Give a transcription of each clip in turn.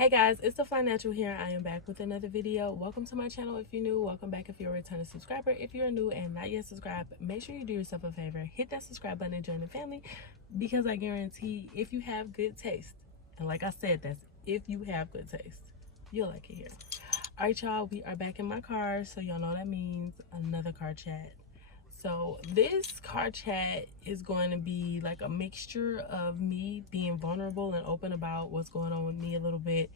Hey guys, it's the Financial here. I am back with another video. Welcome to my channel if you're new. Welcome back if you're a returning subscriber. If you're new and not yet subscribed, make sure you do yourself a favor. Hit that subscribe button and join the family, because I guarantee if you have good taste, and like I said, that's if you have good taste, you'll like it here. All right, y'all, we are back in my car, so y'all know that means another car chat. So this car chat is going to be like a mixture of me being vulnerable and open about what's going on with me a little bit,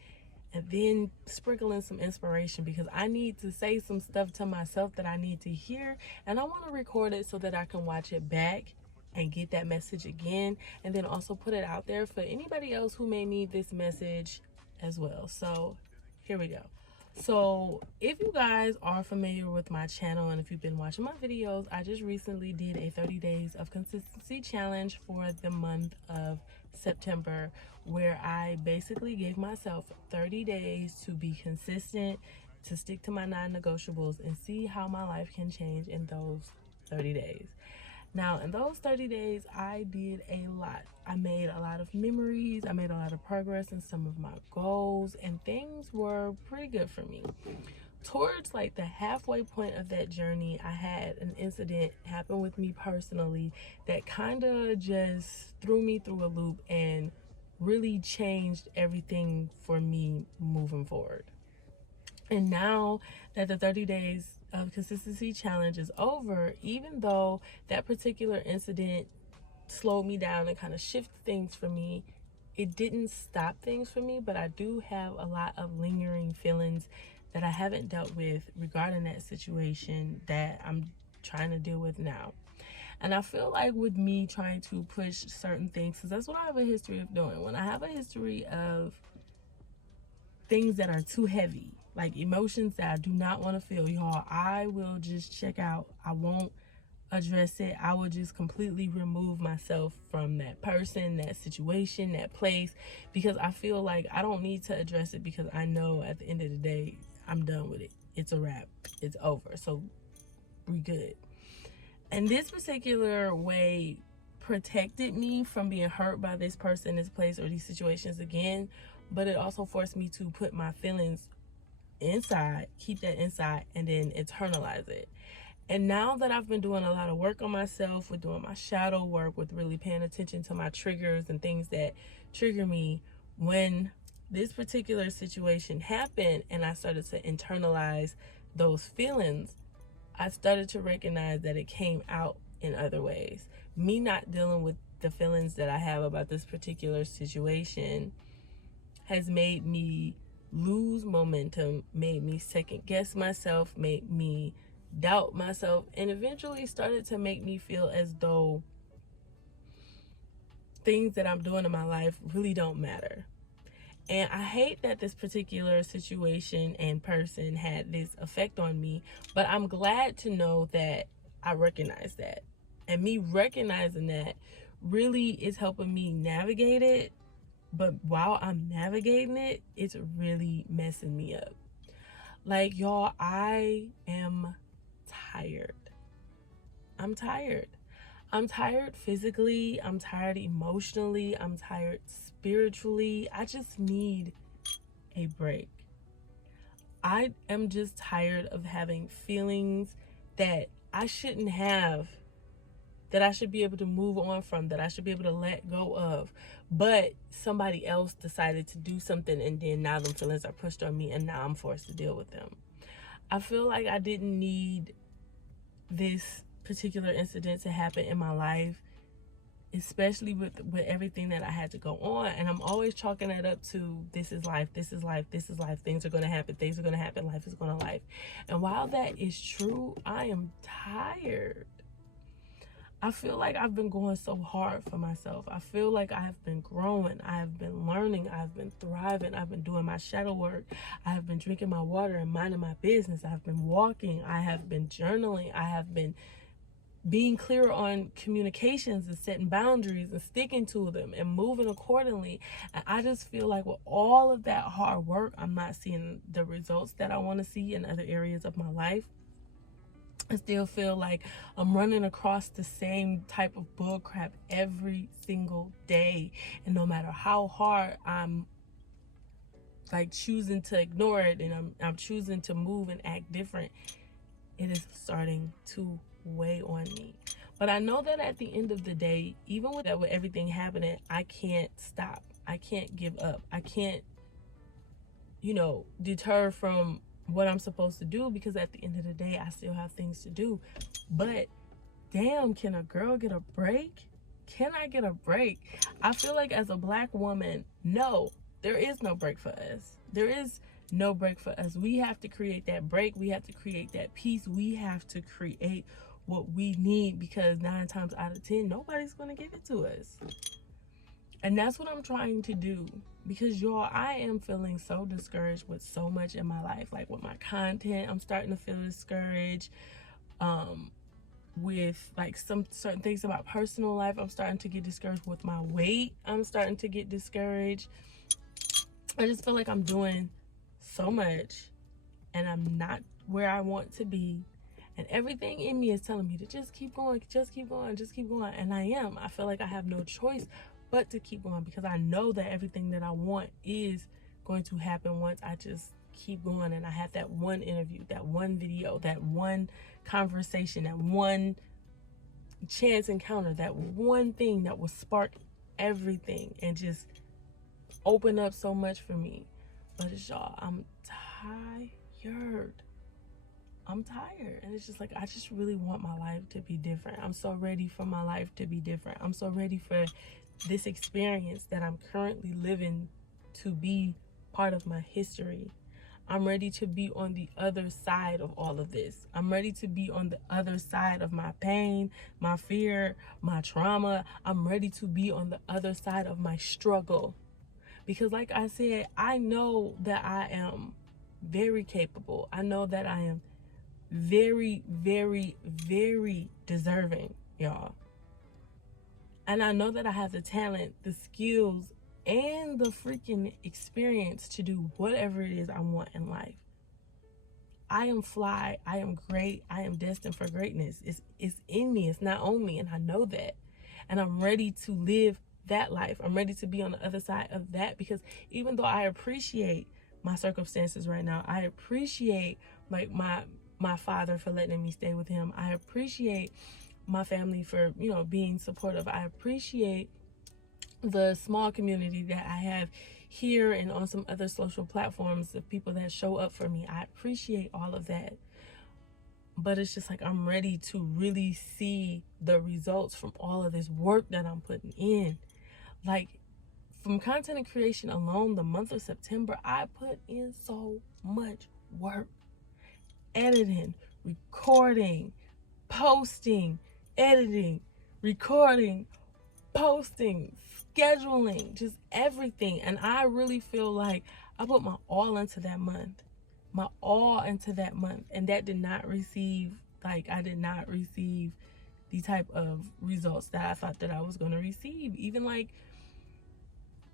and then sprinkling some inspiration, because I need to say some stuff to myself that I need to hear, and I want to record it so that I can watch it back and get that message again, and then also put it out there for anybody else who may need this message as well. So here we go. So if you guys are familiar with my channel and if you've been watching my videos, I just recently did a 30 days of consistency challenge for the month of September, where I basically gave myself 30 days to be consistent, to stick to my non-negotiables, and see how my life can change in those 30 days. Now, in those 30 days, I did a lot. I made a lot of memories. I made a lot of progress in some of my goals, and things were pretty good for me. Towards like the halfway point of that journey, I had an incident happen with me personally that kind of just threw me through a loop and really changed everything for me moving forward. And now that the 30 days of consistency challenge is over, even though that particular incident slowed me down and kind of shifted things for me, it didn't stop things for me, but I do have a lot of lingering feelings that I haven't dealt with regarding that situation that I'm trying to deal with now. And I feel like with me trying to push certain things, because that's what I have a history of doing. When I have a history of things that are too heavy, like emotions that I do not want to feel, y'all, I will just check out. I won't address it. I will just completely remove myself from that person, that situation, that place, because I feel like I don't need to address it, because I know at the end of the day, I'm done with it. It's a wrap. It's over. So we good. And this particular way protected me from being hurt by this person, this place, or these situations again, but it also forced me to put my feelings inside, keep that inside, and then internalize it. And now that I've been doing a lot of work on myself, with doing my shadow work, with really paying attention to my triggers and things that trigger me, when this particular situation happened and I started to internalize those feelings, I started to recognize that it came out in other ways. Me not dealing with the feelings that I have about this particular situation has made me lose momentum, made me second guess myself, made me doubt myself, and eventually started to make me feel as though things that I'm doing in my life really don't matter. And I hate that this particular situation and person had this effect on me, but I'm glad to know that I recognize that. And me recognizing that really is helping me navigate it. But while I'm navigating it, it's really messing me up. Like, y'all, I am tired. I'm tired. I'm tired physically. I'm tired emotionally. I'm tired spiritually. I just need a break. I am just tired of having feelings that I shouldn't have, that I should be able to move on from, that I should be able to let go of. But somebody else decided to do something, and then now them feelings are pushed on me, and now I'm forced to deal with them. I feel like I didn't need this particular incident to happen in my life, especially with everything that I had to go on. And I'm always chalking that up to, this is life, this is life, this is life, things are going to happen, things are going to happen, life is going to life. And while that is true, I am tired. I feel like I've been going so hard for myself. I feel like I have been growing. I have been learning. I've been thriving. I've been doing my shadow work. I have been drinking my water and minding my business. I have been walking. I have been journaling. I have been being clear on communications and setting boundaries and sticking to them and moving accordingly. And I just feel like with all of that hard work, I'm not seeing the results that I want to see in other areas of my life. I still feel like I'm running across the same type of bull crap every single day. And no matter how hard I'm like choosing to ignore it, and I'm choosing to move and act different, it is starting to weigh on me. But I know that at the end of the day, even with everything happening, I can't stop. I can't give up. I can't, deter from what I'm supposed to do, because at the end of the day, I still have things to do. But damn, can a girl get a break? Can I get a break? I feel like as a Black woman, no, there is no break for us. There is no break for us. We have to create that break. We have to create that peace. We have to create what we need, because 9 times out of 10, nobody's going to give it to us. And that's what I'm trying to do, because y'all, I am feeling so discouraged with so much in my life. Like with my content, I'm starting to feel discouraged. With like some certain things about personal life, I'm starting to get discouraged. With my weight, I'm starting to get discouraged. I just feel like I'm doing so much and I'm not where I want to be. And everything in me is telling me to just keep going, just keep going, just keep going. And I am. I feel like I have no choice but to keep going, because I know that everything that I want is going to happen once I just keep going. And I have that one interview, that one video, that one conversation, that one chance encounter, that one thing that will spark everything and just open up so much for me. But it's y'all, I'm tired. And it's just like, I just really want my life to be different. I'm so ready for my life to be different. I'm so ready for this experience that I'm currently living to be part of my history. I'm ready to be on the other side of all of this. I'm ready to be on the other side of my pain, my fear, my trauma. I'm ready to be on the other side of my struggle. Because like I said, I know that I am very capable. I know that I am very, very, very deserving, y'all. And I know that I have the talent, the skills, and the freaking experience to do whatever it is I want in life. I am fly. I am great. I am destined for greatness. It's in me. It's not on me. And I know that. And I'm ready to live that life. I'm ready to be on the other side of that, because even though I appreciate my circumstances right now, I appreciate like my father for letting me stay with him. I appreciate my family for, being supportive. I appreciate the small community that I have here and on some other social platforms of people that show up for me. I appreciate all of that. But it's just like, I'm ready to really see the results from all of this work that I'm putting in. Like, from content and creation alone, the month of September, I put in so much work. Editing, recording, posting, editing, recording, posting, scheduling, just everything. And I really feel like I put my all into that month. And that did not receive, I did not receive the type of results that I thought that I was going to receive.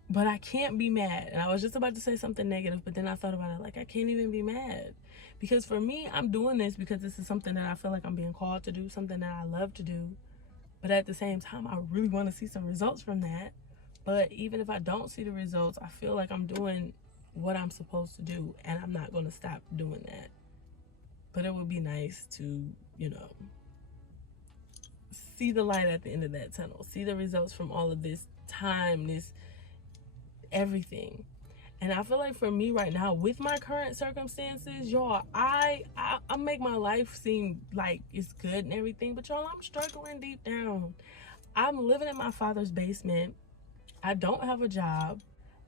But I can't be mad. And I was just about to say something negative, but then I thought about it, I can't even be mad. Because for me, I'm doing this because this is something that I feel like I'm being called to do, something that I love to do. But at the same time, I really want to see some results from that. But even if I don't see the results, I feel like I'm doing what I'm supposed to do, and I'm not going to stop doing that. But it would be nice to, see the light at the end of that tunnel, see the results from all of this time, this everything. And I feel like for me right now, with my current circumstances, y'all, I make my life seem like it's good and everything, but y'all, I'm struggling deep down. I'm living in my father's basement. I don't have a job,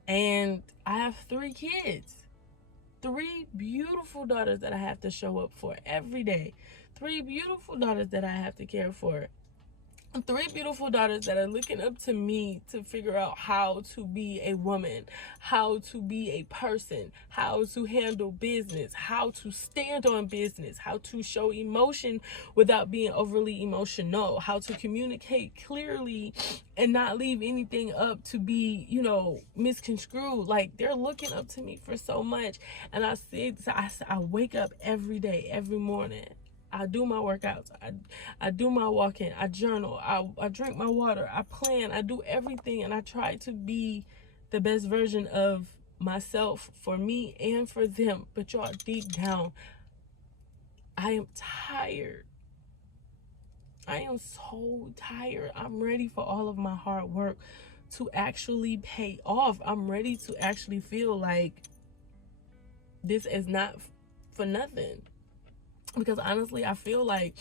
and I have 3 kids. 3 beautiful daughters that I have to show up for every day. 3 beautiful daughters that I have to care for. 3 beautiful daughters that are looking up to me to figure out how to be a woman, how to be a person, how to handle business, how to stand on business, how to show emotion without being overly emotional, how to communicate clearly and not leave anything up to be, misconstrued. They're looking up to me for so much. And I wake up every day, every morning. I do my workouts, I do my walking, I journal, I drink my water, I plan, I do everything, and I try to be the best version of myself for me and for them. But y'all, deep down, I am tired. I am so tired. I'm ready for all of my hard work to actually pay off. I'm ready to actually feel like this is not for nothing. Because honestly, I feel like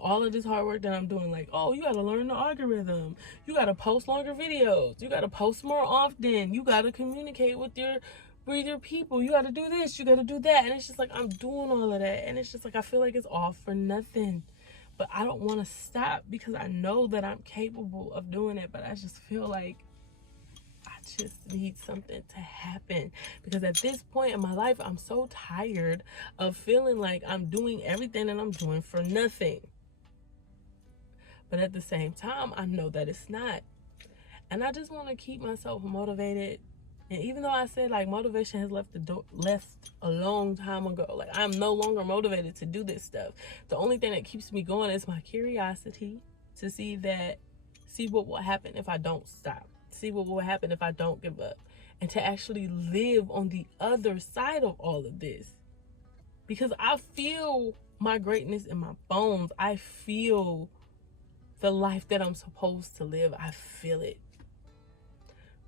all of this hard work that I'm doing, like, oh, you gotta learn the algorithm, you gotta post longer videos, you gotta post more often, you gotta communicate with your people, you gotta do this, you gotta do that. And it's just like, I'm doing all of that, and it's just like, I feel like it's all for nothing. But I don't want to stop because I know that I'm capable of doing it. But I just feel like I just need something to happen, because at this point in my life, I'm so tired of feeling like I'm doing everything that I'm doing for nothing. But at the same time, I know that it's not. And I just want to keep myself motivated. And even though I said like motivation has left a long time ago, like I'm no longer motivated to do this stuff. The only thing that keeps me going is my curiosity to see what will happen if I don't stop. See what will happen if I don't give up. And to actually live on the other side of all of this. Because I feel my greatness in my bones. I feel the life that I'm supposed to live. I feel it.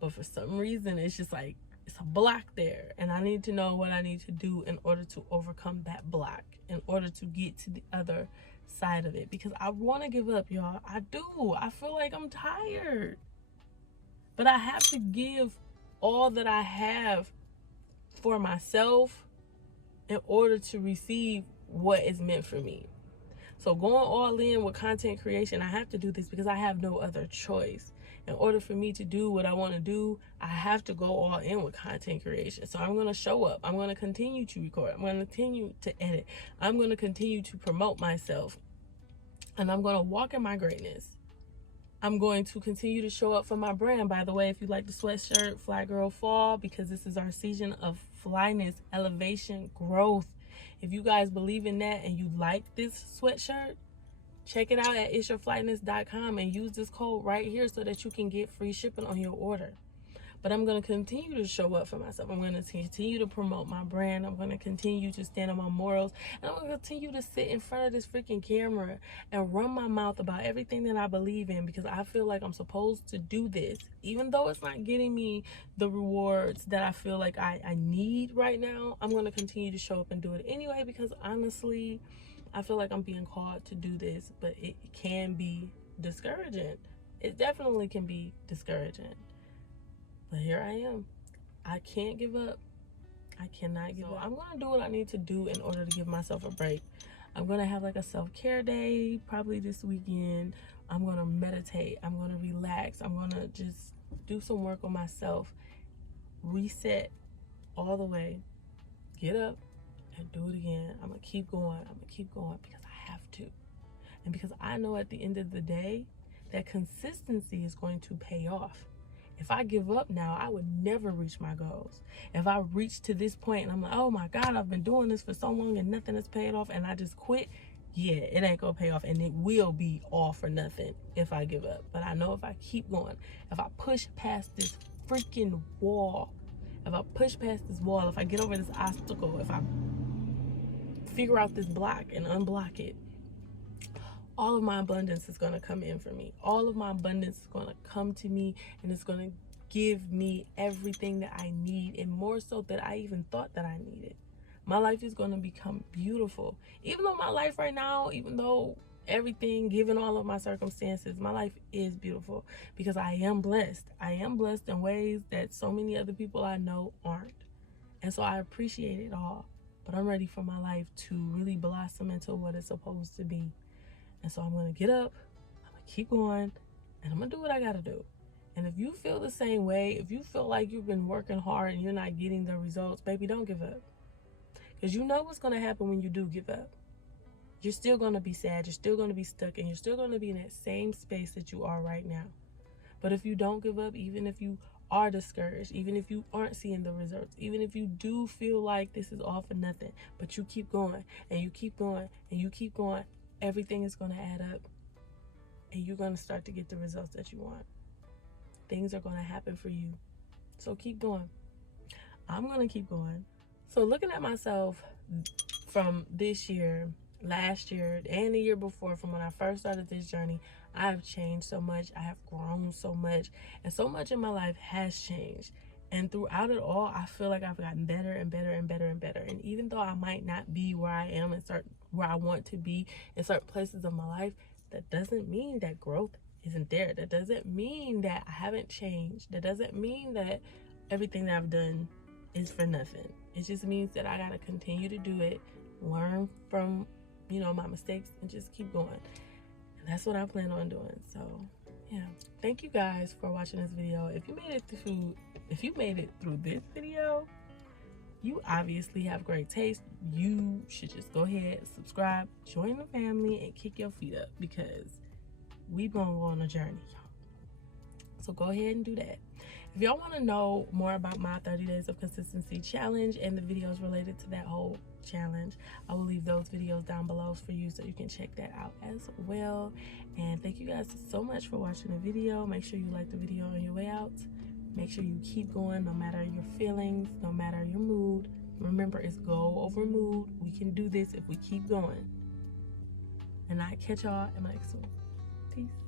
But for some reason, it's just like, it's a block there. And I need to know what I need to do in order to overcome that block, in order to get to the other side of it. Because I want to give up, y'all. I do. I feel like I'm tired. But I have to give all that I have for myself in order to receive what is meant for me. So going all in with content creation, I have to do this because I have no other choice. In order for me to do what I want to do, I have to go all in with content creation. So I'm going to show up. I'm going to continue to record. I'm going to continue to edit. I'm going to continue to promote myself. And I'm going to walk in my greatness. I'm going to continue to show up for my brand. By the way, if you like the sweatshirt, Fly Girl Fall, because this is our season of flyness, elevation, growth. If you guys believe in that and you like this sweatshirt, check it out at itsyourflyness.com and use this code right here so that you can get free shipping on your order. But I'm going to continue to show up for myself. I'm going to continue to promote my brand. I'm going to continue to stand on my morals. And I'm going to continue to sit in front of this freaking camera and run my mouth about everything that I believe in, because I feel like I'm supposed to do this. Even though it's not getting me the rewards that I feel like I need right now, I'm going to continue to show up and do it anyway, because honestly, I feel like I'm being called to do this, but it can be discouraging. It definitely can be discouraging. But here I am. I can't give up. I cannot give up. I'm going to do what I need to do in order to give myself a break. I'm going to have like a self-care day probably this weekend. I'm going to meditate. I'm going to relax. I'm going to just do some work on myself. Reset all the way. Get up and do it again. I'm going to keep going. I'm going to keep going because I have to. And because I know at the end of the day that consistency is going to pay off. If I give up now, I would never reach my goals. If I reach to this point and I'm like, oh my God, I've been doing this for so long and nothing has paid off, and I just quit, yeah, it ain't gonna pay off, and it will be all for nothing if I give up. But I know if I keep going, if I push past this freaking wall, if I push past this wall, if I get over this obstacle, if I figure out this block and unblock it, all of my abundance is going to come in for me. All of my abundance is going to come to me, and it's going to give me everything that I need, and more so than I even thought that I needed. My life is going to become beautiful. Even though my life right now, even though everything, given all of my circumstances, my life is beautiful because I am blessed. I am blessed in ways that so many other people I know aren't. And so I appreciate it all. But I'm ready for my life to really blossom into what it's supposed to be. And so I'm going to get up, I'm going to keep going, and I'm going to do what I got to do. And if you feel the same way, if you feel like you've been working hard and you're not getting the results, baby, don't give up. Because you know what's going to happen when you do give up. You're still going to be sad, you're still going to be stuck, and you're still going to be in that same space that you are right now. But if you don't give up, even if you are discouraged, even if you aren't seeing the results, even if you do feel like this is all for nothing, but you keep going, and you keep going, and you keep going, everything is going to add up, and you're going to start to get the results that you want. Things are going to happen for you. So keep going. I'm gonna keep going. So looking at myself from this year, last year, and the year before, from when I first started this journey, I have changed so much. I have grown so much, and so much in my life has changed. And throughout it all, I feel like I've gotten better and better and better and better. And even though I might not be where I am and where I want to be in certain places of my life, that doesn't mean that growth isn't there. That doesn't mean that I haven't changed. That doesn't mean that everything that I've done is for nothing. It just means that I gotta continue to do it, learn from, you know, my mistakes, and just keep going. And that's what I plan on doing. So yeah, thank you guys for watching this video. If you made it through this video, you obviously have great taste. You should just go ahead, subscribe, join the family, and kick your feet up, because we gonna go on a journey, y'all. So go ahead and do that. If y'all want to know more about my 30 days of consistency challenge and the videos related to that whole challenge, I will leave those videos down below for you, so you can check that out as well. And thank you guys so much for watching the video. Make sure you like the video on your way out. Make sure you keep going, no matter your feelings, no matter your mood. Remember, it's goal over mood. We can do this if we keep going. And I catch y'all in my next one. Peace.